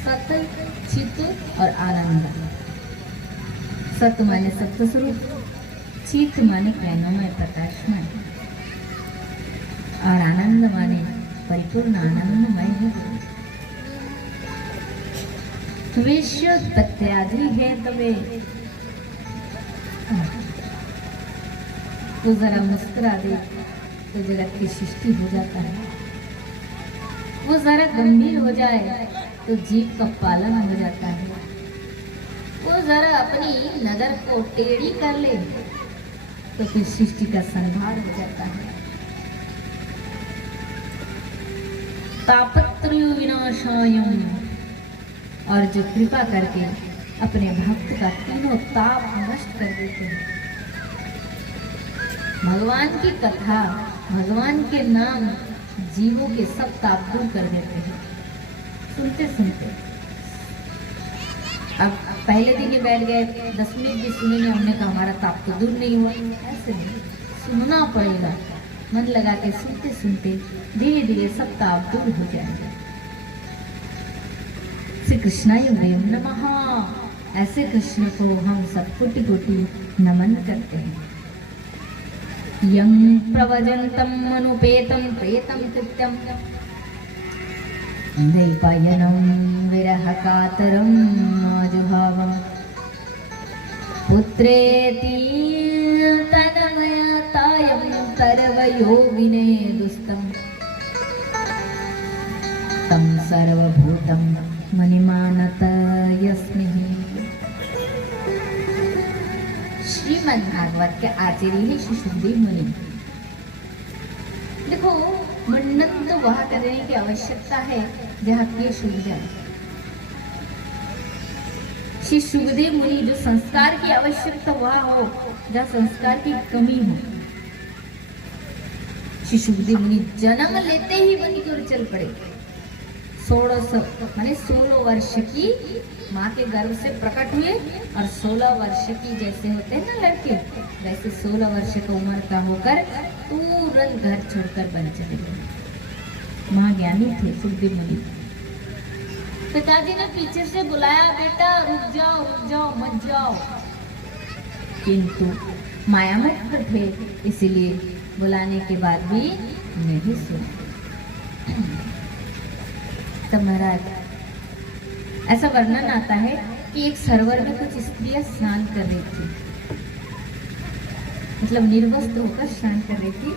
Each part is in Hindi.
सत, चित और आनंद। सत माने सत्य स्वरूप, चित माने ज्ञानमय प्रकाशमय और आनंद माने परिपूर्ण आनंदमय है। विश्वोत्पत्त्यादि है तबे तो जरा मुस्कुरा दे तो जगत की सृष्टि हो जाता है। वो जरा गंभीर हो जाए तो जीव का पालन हो जाता है। वो जरा अपनी नजर को टेढ़ी कर ले तो फिर सृष्टि का संहार हो जाता है। तापत्रय विनाशायम, और जो कृपा करके अपने भक्त का तीनों ताप नष्ट कर देते हैं। भगवान की कथा, भगवान के नाम जीवों के सब ताप दूर कर देते हैं सुनते सुनते। अब पहले दिन ही बैठ गए, 10 मिनट भी सुनेंगे, हमने कहा हमारा ताप तो दूर नहीं हुआ। ऐसे नहीं, सुनना पड़ेगा। मन लगा के सुनते सुनते धीरे धीरे सब ताप दूर हो जाएंगे। श्री कृष्णाय वयं नमः। ऐसे कृष्ण को हम सब कोटि कोटि नमन करते हैं। यं प्रवजन्तं अनुपेतं प्रेतं कृत्यं दैपायनं विरहकातरं जुहावं पुत्रेति तन्मयतायं सर्वयो विनेदुस्तं तं सर्वभूतं मणिमानत यस्मिः। श्रीमद् भागवत के आचार्य है श्री सुखदेव मुनि। देखो, मुंडन तो वह करने की आवश्यकता है जहाँ केश उग जाए। श्री सुखदेव मुनि जो संस्कार की आवश्यकता वह हो जहाँ संस्कार की कमी हो। श्री सुखदेव मुनि जन्म लेते ही बनी को चल पड़े। 16 वर्ष की माँ के गर्भ से प्रकट हुए और 16 वर्ष की जैसे होते हैं ना लड़के, वैसे 16 वर्ष का उम्र का होकर तुरंत घर छोड़कर बन चले गए। महाज्ञानी थे सुखदेव मुनि। पिताजी ने पीछे से बुलाया, बेटा रुक जाओ मत जाओ, किंतु मायामुक्त थे, इसीलिए बुलाने के बाद भी नहीं सुना। तब महाराज ऐसा वर्णन आता है कि एक सरोवर में कुछ स्त्रियां स्नान कर रही थी, मतलब निर्वस्त्र होकर स्नान कर रही थी।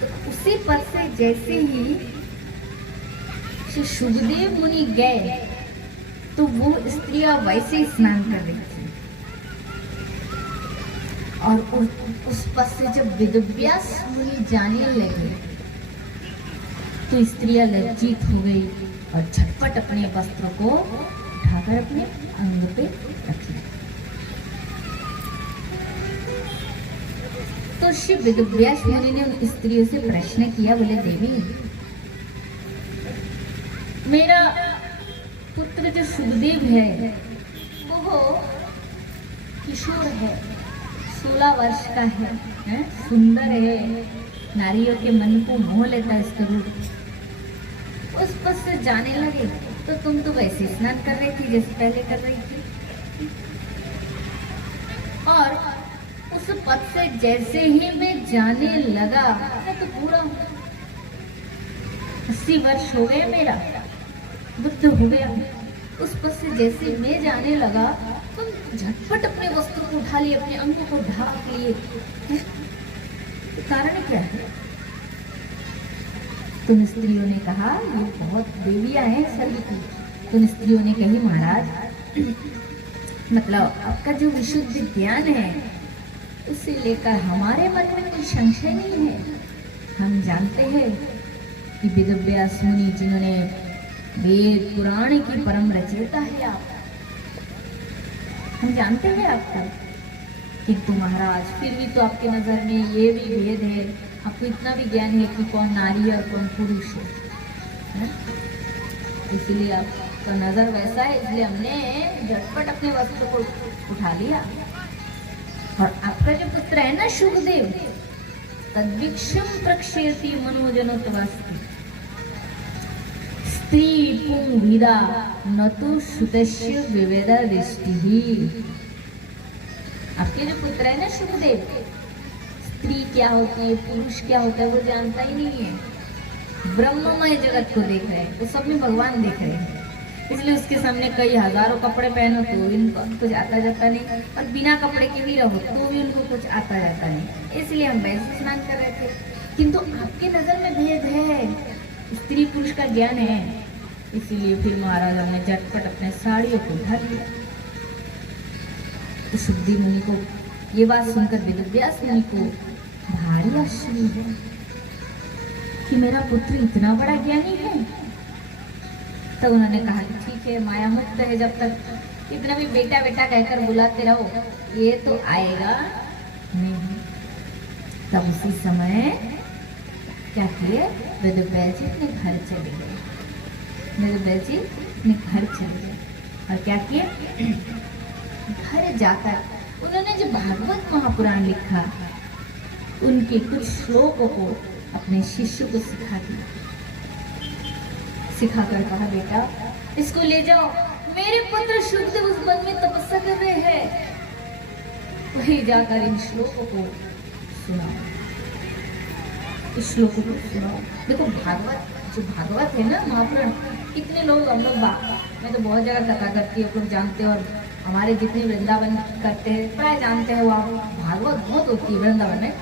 तो उसी पर से जैसे ही श्री सुखदेव मुनि गए तो वो स्त्रियां वैसे ही स्नान कर रही थी। और उस पर से जब वेदव्यास मुनि जाने लगे तो स्त्रियां लज्जित हो गई और झटपट अपने वस्त्रों को उठाकर अपने अंग पे रखी। तो श्री वेदव्यास मुनि ने उन स्त्रियों से प्रश्न किया, बोले देवी, मेरा पुत्र जो सुखदेव है वो किशोर है, 16 वर्ष का है, सुंदर है, नारियों के मन को मोह लेता है इसका रूप। उस पद से जाने लगे तो तुम तो वैसे स्नान कर रही थी जैसे पहले कर रही थी, और उस पद से जैसे ही मैं जाने लगा, मैं तो पूरा 80 वर्ष हो गए, मेरा बुद्ध हो गया। उस पद से जैसे मैं जाने लगा तुम झटपट अपने वस्त्र को उठा लिए, अपने अंग को ढाक लिए। कारण क्या है? तुम स्त्रियों ने कहा, ये बहुत देवियां हैं सभी की। तुम स्त्रियों ने कही, महाराज मतलब आपका जो विशुद्ध ज्ञान है उसे लेकर हमारे मन में कोई संशय नहीं है। हम जानते हैं कि वेदव्यास मुनि जिन्होंने वेद पुराण की परम रचयिता है आप, हम जानते हैं आपको, किंतु महाराज फिर भी तो आपके नजर में ये भी भेद है, आपको इतना भी ज्ञान है कि कौन नारी और कौन पुरुष है? इसलिए आपका नजर वैसा है, इसलिए हमने झटपट अपने वस्त्र को उठा लिया। और आपका जो पुत्र है ना सुखदेव, तद्विक्षम प्रक्षेपी मनोजनोत्वस्ति, स्त्री पुंभिदा न तो शुतस्य विवेद दृष्टि। आपके जो पुत्र है ना शुभदेव, स्त्री क्या होती है, पुरुष क्या होता है वो जानता ही नहीं है। ब्रह्ममय जगत को देख रहे हैं, तो सब में भगवान देख रहे हैं, इसलिए उसके सामने कई हजारों कपड़े पहनो तो इनको कुछ आता जाता नहीं, और बिना कपड़े के भी रहो तो भी उनको कुछ आता जाता नहीं। इसलिए हम वैसे स्नान कर रहे थे, किंतु आपके नजर में भेद है, स्त्री पुरुष का ज्ञान है। इसीलिए फिर महाराजा ने झटपट अपने साड़ियों को धर लिया। तो शुद्धि मुनि को ये बात सुनकर वेदव्यास मुनि को भारी आश्चर्य है कि मेरा पुत्र इतना बड़ा ज्ञानी है। तो उन्होंने कहा कि ठीक है, माया मुक्त है, जब तक कितना भी बेटा बेटा कहकर बुलाते रहो ये तो आएगा नहीं। तब उसी समय क्या किए, वेदव्यास जी अपने घर चले गए। वेदव्यास जी अपने घर चले गए और क्या किए, घर जाकर उन्होंने जो भागवत महापुराण लिखा उनके कुछ श्लोकों को अपने शिष्य को सिखा दिया। सिखाकर कहा बेटा इसको ले जाओ, मेरे पुत्र शुभदेव उस वन में तपस्या कर रहे हैं, वहीं जाकर इन श्लोकों को सुनाओ, इस श्लोकों को सुनाओ। देखो भागवत, जो भागवत है ना महापुराण, कितने लोग हम लोग मैं तो बहुत जगह कथा करती हूँ, लोग जानते हो, और हमारे जितने वृंदावन करते हैं प्राय जानते हैं, वहाँ भागवत बहुत होती है वृंदावन में।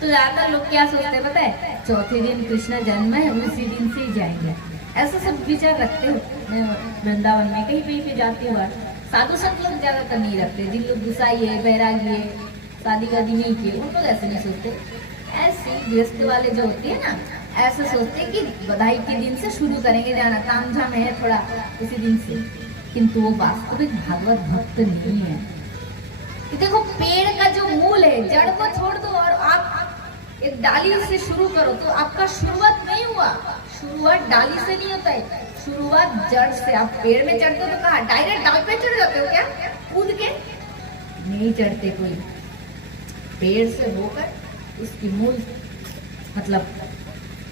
तो ज्यादातर लोग क्या सोचते हैं पता है, चौथे दिन कृष्ण जन्म है उसी दिन से ही जाएंगे, ऐसा सब विचार रखते हो। मैं वृंदावन में कहीं कहीं पे जाती हूँ, साधु संत लोग ज्यादातर नहीं रखते, जिन लोग गुसाई है, बैरागी है, शादी वादी नहीं किए, उन लोग ऐसे नहीं सोचते। ऐसे गृहस्थ वाले जो होते हैं ना, ऐसे सोचते कि बधाई के दिन से शुरू करेंगे जाना, ताम झाम है थोड़ा उसी दिन से, किंतु वो वास्तविक भागवत भक्त नहीं है। देखो पेड़ का जो मूल है, जड़ को छोड़ दो और आप एक डाली से शुरू करो, तो आपका शुरुआत नहीं हुआ, शुरुआत डाली से नहीं होता है, शुरुआत जड़ से। आप पेड़ में चढ़ते हो तो कहा डायरेक्ट डाल पे चढ़ जाते हो क्या, कूद के नहीं चढ़ते, कोई पेड़ से होकर उसकी मूल मतलब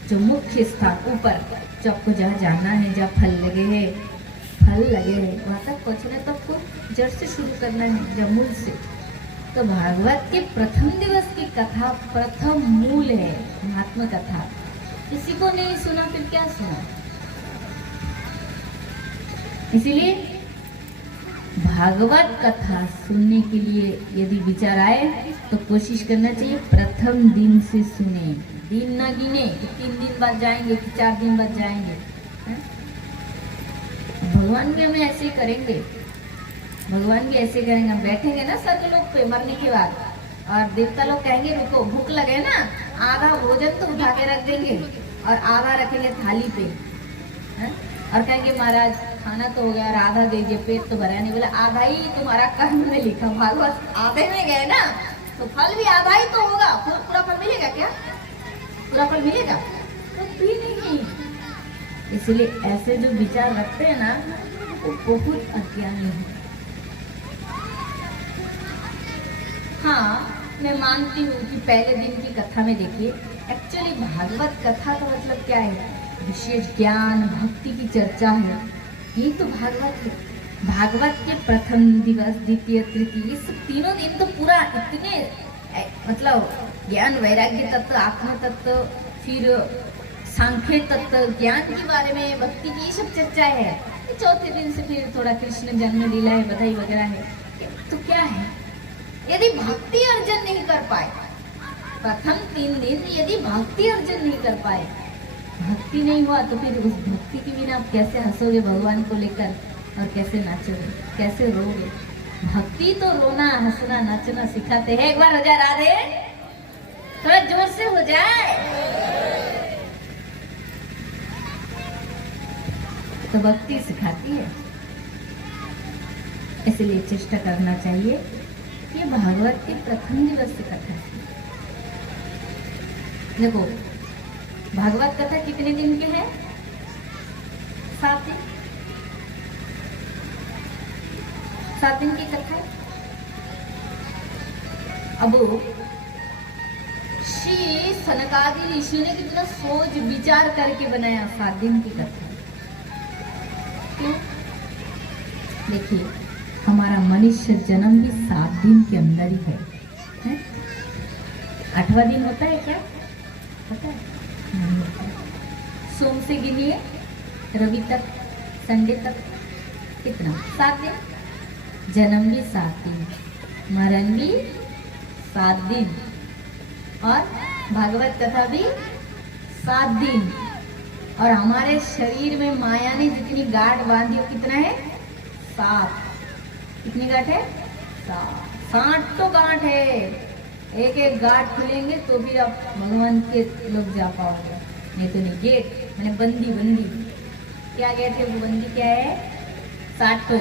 जो मुख्य स्थान ऊपर, जो आपको जहाँ जाना है, जहाँ फल लगे हैं वहां तक पहुंचना, तो आपको जड़ से शुरू करना है, जब मूल से। तो भागवत के प्रथम दिवस की कथा प्रथम मूल है, महात्मा कथा। किसी को नहीं सुना फिर क्या सुना। इसीलिए भागवत कथा सुनने के लिए यदि विचार आए तो कोशिश करना चाहिए प्रथम दिन से सुने, दिन ना गिने कि 3 दिन बाद जाएंगे कि 4 दिन बाद जाएंगे। भगवान भी हमें ऐसे करेंगे, भगवान भी ऐसे करेंगे। हम बैठेंगे ना स्वर्गलोक पे मरने के बाद, और देवता लोग कहेंगे रुको भूख लगे ना, आधा भोजन तो उठा के रख देंगे और आधा रखेंगे थाली पे, और कहेंगे महाराज खाना तो हो गया और आधा दे दिए, पेट तो भरा नहीं। बोला आधा ही तुम्हारा कर्म में लिखा, भागवत आधे में गए ना तो फल भी आधा ही तो होगा, पूरा फल मिलेगा क्या, पूरा फल मिलेगा तो भी नहीं। इसलिए ऐसे जो विचार रखते हैं ना वो बहुत अज्ञानी है। हाँ मैं मानती हूँ कि पहले दिन की कथा में देखिए, एक्चुअली भागवत कथा का मतलब क्या है, विशेष ज्ञान भक्ति की चर्चा है, ये तो भागवत है। भागवत के प्रथम दिवस, द्वितीय, तृतीय, इस तीनों दिन तो पूरा इतने मतलब ज्ञान वैराग्य तत्व, आत्म तत्व, फिर सांख्य तत्व, ज्ञान के बारे में, भक्ति की ये सब चर्चा है। चौथे दिन से फिर थोड़ा कृष्ण जन्म लीला है, बधाई वगैरह है। तो क्या है, यदि भक्ति अर्जन नहीं कर पाए, प्रथम 3 दिन यदि भक्ति अर्जन नहीं कर पाए, भक्ति नहीं हुआ, तो फिर उस भक्ति के बिना आप कैसे हंसोगे भगवान को लेकर, और कैसे नाचोगे, कैसे रोगे। भक्ति तो रोना हंसना नाचना सिखाते हैं। एक बार हो जाए राधे, थोड़ा जोर से हो जाए तो भक्ति सिखाती है। इसलिए चेष्टा करना चाहिए कि भागवत के प्रथम दिवस से कथा। देखो भागवत कथा कितने दिन के हैं, 7 दिन, 7 दिन की कथा है। अब श्री सनकादि ऋषि ने कितना सोच विचार करके बनाया 7 दिन की कथा। देखिए हमारा मनुष्य जन्म भी 7 दिन के अंदर ही है? 8वां दिन होता है क्या? पता है? नहीं होता है। सोम से गिनिए रवि तक, संडे तक कितना? 7 दिन। जन्म भी 7 दिन, मरण भी 7 दिन, और भागवत कथा भी 7 दिन। और हमारे शरीर में माया ने जितनी गांठ बांधी वो कितना है? 7। कितनी गांठ है? 7 तो गांठ है। एक एक गांठ खुलेंगे तो भी आप भगवान के लोग जा पाओगे, नहीं तो नहीं। गेट मैंने बंदी, बंदी क्या गेट है? वो बंदी क्या है? 7 तो।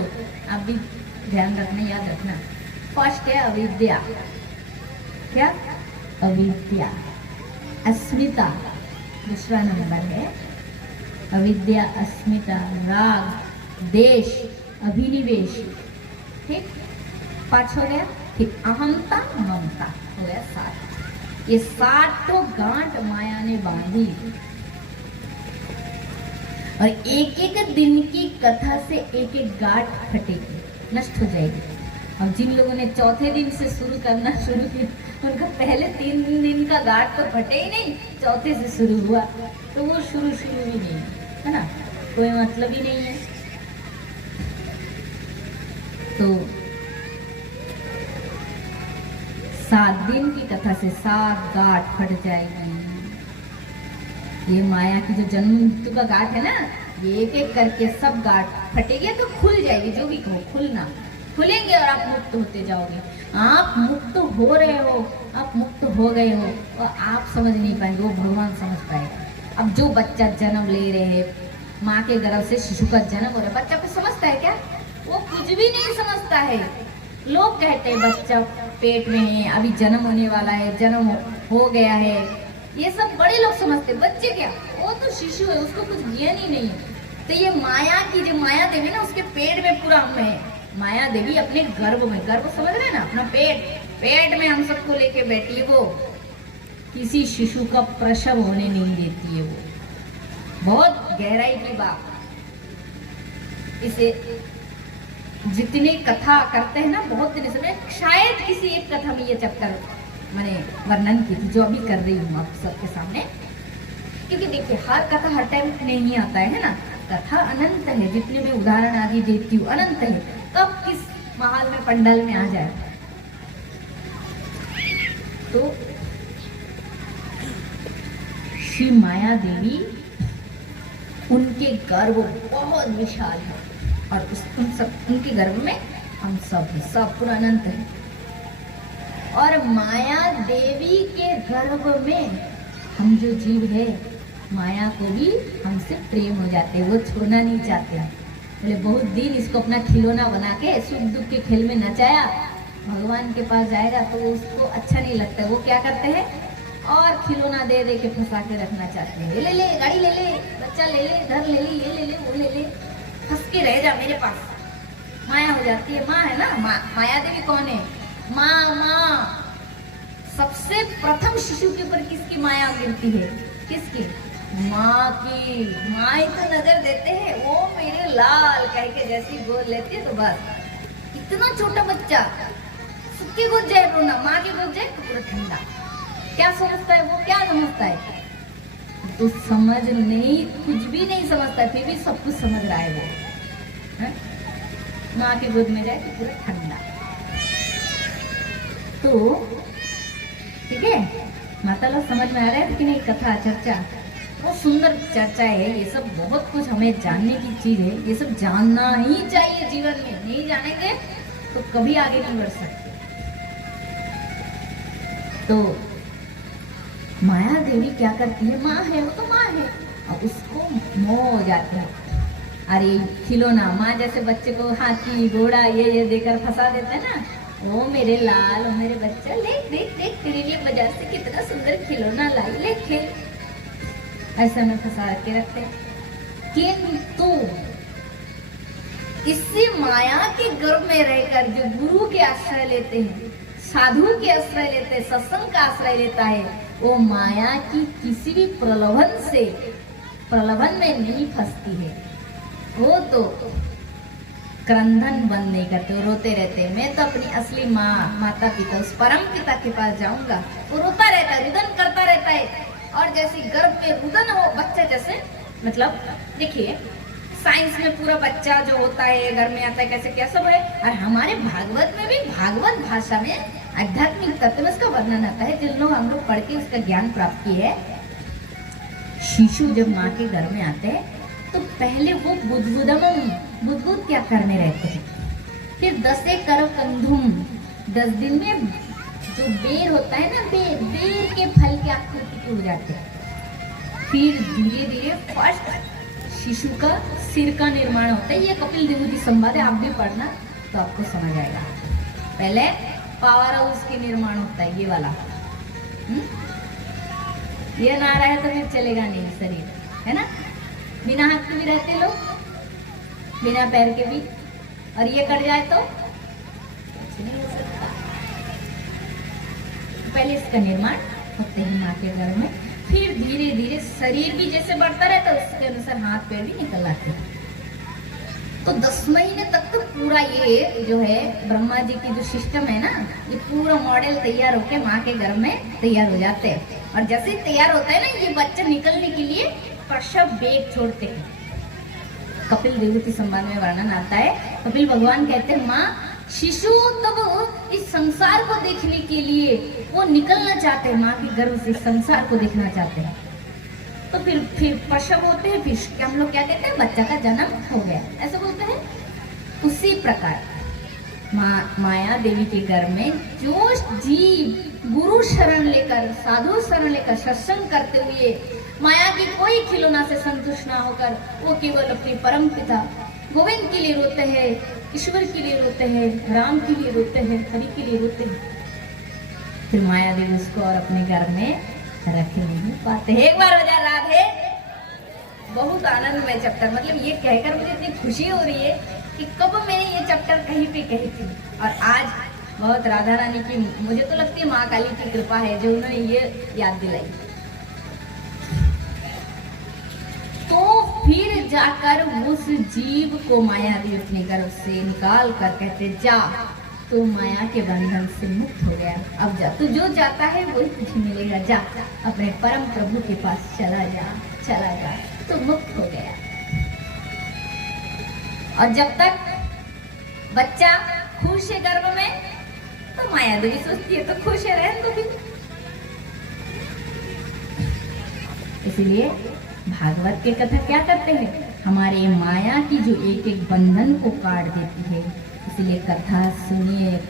आप भी ध्यान रखना, याद रखना। फर्स्ट है अविद्या। क्या? अविद्या। अस्मिता दूसरा नंबर है। अविद्या, अस्मिता, राग, देश, अभिनिवेश। ठीक, 5 हो गया। ठीक, अहमता, ममता हो गया 7। ये 7 तो गांठ माया ने बांधी, और एक एक दिन की कथा से एक एक गांठ फटेगी, नष्ट हो जाएगी। अब जिन लोगों ने चौथे दिन से शुरू करना शुरू किया, उनका पहले 3 दिन का गांठ तो फटे ही नहीं, चौथे से शुरू हुआ तो वो शुरू ही नहीं है ना, कोई मतलब ही नहीं है। तो 7 दिन की कथा से 7 गांठ फट जाएगी। ये माया की जो जन्म मृत्यु का गांठ है ना, ये एक एक करके सब गांठ फटेगी तो खुल जाएगी। जो भी कहो, खुलना, खुलेंगे और आप मुक्त होते जाओगे। आप मुक्त हो रहे हो, आप मुक्त हो गए हो, और आप समझ नहीं पाएंगे, वो भगवान समझ पाएगा। अब जो बच्चा जन्म ले रहे हैं, माँ के गर्भ से शिशु का जन्म हो रहा है, बच्चा को समझता है क्या? वो कुछ भी नहीं समझता है। लोग कहते हैं बच्चा पेट में है, अभी जन्म होने वाला है, जन्म हो गया है, ये सब बड़े लोग समझते। बच्चे क्या, वो तो शिशु है, उसको कुछ ज्ञान ही नहीं है। तो ये माया की जो माया देवी ना, उसके पेट में पूरा हम है। माया देवी अपने गर्भ में, गर्भ समझ रहे ना, अपना पेट में हम सबको लेके बैठी है। वो किसी शिशु का प्रसव होने नहीं देती है। वो बहुत गहराई की बात। इसे जितने कथा करते हैं ना, बहुत दिन से, मैं शायद किसी एक कथा में ये चैप्टर मैंने वर्णन की थी, जो अभी कर रही हूँ आप सबके सामने। क्योंकि देखिए हर कथा हर टाइम नहीं आता है ना, कथा अनंत है। जितने भी उदाहरण आदि देती हूँ अनंत है, कब किस महल में पंडाल में आ जाए। तो श्री माया देवी, उनके गर्भ बहुत विशाल है, और उनके गर्भ में हम सब पूरा अनंत है। और माया देवी के गर्भ में हम जो जीव है, माया को भी हमसे प्रेम हो जाते हैं, वो छोड़ना नहीं चाहते। बोले बहुत दिन इसको अपना खिलौना बना के सुख दुख के खेल में नचाया, भगवान के पास जाएगा तो उसको अच्छा नहीं लगता। वो क्या करते हैं, और खिलौना दे दे के फंसा के रखना चाहते हैं। ले ले गाड़ी ले ले, बच्चा ले ले, घर ले ले, ये ले ले, वो ले ले, फंस के रह जा मेरे पास। माया हो जाती है। माँ है ना, माया देवी कौन है? माँ। सबसे प्रथम शिशु के ऊपर किसकी माया गिरती है? किसकी? माँ की। माँ ही तो नजर देते हैं, वो मेरे लाल कह के जैसी गोद लेती है तो बस। इतना छोटा बच्चा, सबकी गोद जाए रोना, माँ की गोद जाए तो पूरा ठंडा। क्या समझता है वो? क्या समझता है? तो समझ नहीं, कुछ भी नहीं समझता, फिर भी सब कुछ समझ रहा है वो। माँ की गोद में जाए तो पूरा ठंडा। तो ठीक है, माता लोग समझ में आ रहा है कि नहीं? कथा चर्चा बहुत सुंदर चर्चा है। ये सब बहुत कुछ हमें जानने की चीज है, ये सब जानना ही चाहिए जीवन में। नहीं जानेंगे तो कभी आगे नहीं बढ़ सकते। तो माया देवी क्या करती है? माँ है, वो तो माँ है, और उसको मोह हो जाता है। अरे खिलौना, माँ जैसे बच्चे को हाथी घोड़ा ये देकर फंसा देता है ना, ओ मेरे लाल, ओ मेरे बच्चा, देख देख देख, तेरे लिए बाजार से कितना सुंदर खिलौना लाई, ले खेल, ऐसा में फंसा के रखते हैं। किंतु इससे माया के गर्भ में रहकर जो गुरु के आश्रय लेते हैं, साधु के आश्रय लेते हैं, सत्संग का आश्रय लेता है, वो माया की किसी भी प्रलोभन में नहीं फंसती है। वो तो क्रंदन बंद नहीं करते, वो रोते रहते हैं। मैं तो अपनी असली माता पिता, उस परम पिता के पास जाऊंगा। वो रोता रहता है, रुदन करता रहता है। और जैसे गर्भ में रुदन हो बच्चा, जैसे मतलब देखिए साइंस में पूरा बच्चा जो होता है घर में आता है कैसे क्या सब है, और हमारे भागवत में भी भागवत भाषा में आध्यात्मिक तत्व में इसका वर्णन आता है। जिन लोग हम लोग पढ़ के उसका ज्ञान प्राप्त किए है, शिशु जब माँ के घर में आते हैं तो पहले वो बुदबुद क्या करने रहते हैं। फिर 10 कर कंधुम, 10 दिन में जो बेर होता है ना, बेर के फल के आकृति हो जाते हैं। फिर धीरे धीरे फर्स्ट शिशु का सिर का निर्माण होता है। ये कपिल विभूति संवाद है, आप भी पढ़ना तो आपको समझ आएगा। पहले पावर हाउस के निर्माण होता है, ये वाला। ये ना रहा है तो फिर चलेगा नहीं शरीर, है ना। बिना हाथ के भी रहते लोग, बिना पैर के भी, और ये कट जाए तो कुछ नहीं हो सकता। पहले इसका निर्माण होते हैं माँ के घर में, फिर धीरे धीरे शरीर भी जैसे बढ़ता रहता है उसके अनुसार हाथ पैर भी निकल आते हैं। तो 10 महीने तक तो पूरा ये जो है ब्रह्मा जी की जो सिस्टम है ना, ये पूरा मॉडल तैयार होके माँ के घर में तैयार हो जाते हैं। और जैसे ही तैयार होता है ना, ये बच्चा निकलने के लिए प्रसव वेग छोड़ते हैं। कपिल विभूति संवाद में वर्णन आता है, कपिल भगवान कहते हैं माँ शिशु तब इस संसार को देखने के लिए वो निकलना चाहते हैं, माँ के गर्भ से संसार को देखना चाहते हैं। तो फिर प्रसव होते हैं, फिर हम लोग क्या कहते हैं, बच्चा का जन्म हो गया, ऐसा बोलते हैं। उसी प्रकार माया देवी के घर में जो जीव गुरु शरण लेकर, साधु शरण लेकर सत्संग करते हुए माया की कोई खिलौना से संतुष्ट ना होकर वो केवल अपने परम पिता गोविंद के लिए रोते हैं, ईश्वर के लिए रोते हैं, राम के लिए रोते हैं, हरि के लिए रोते हैं, फिर माया देवी उसको और अपने घर में रख नहीं पाते। एक बार हो जाए राधे। बहुत आनंदमय चैप्टर, मतलब ये कहकर मुझे इतनी खुशी हो रही है कि कब मैंने ये चैप्टर कहीं पे कही थी, और आज बहुत राधा रानी की, मुझे तो लगती है माँ काली की कृपा है जो उन्होंने ये याद दिलाई। तो फिर जाकर उस जीव को माया देवी अपने गर्भ से निकाल कर कहते जा, तो माया के बंधन से मुक्त हो गया। अब जा, तू जो जाता है वही तुझे मिलेगा, जा अपने परम प्रभु के पास चला जा, तो मुक्त हो गया। और जब तक बच्चा खुश है गर्भ में, तो माया देवी सोचती है तो खुश है, रहने दो फिर। इसलिए भागवत के कथा क्या करते हैं, हमारे माया की जो एक एक बंधन को काट देती है। इसलिए कथा सुनिए।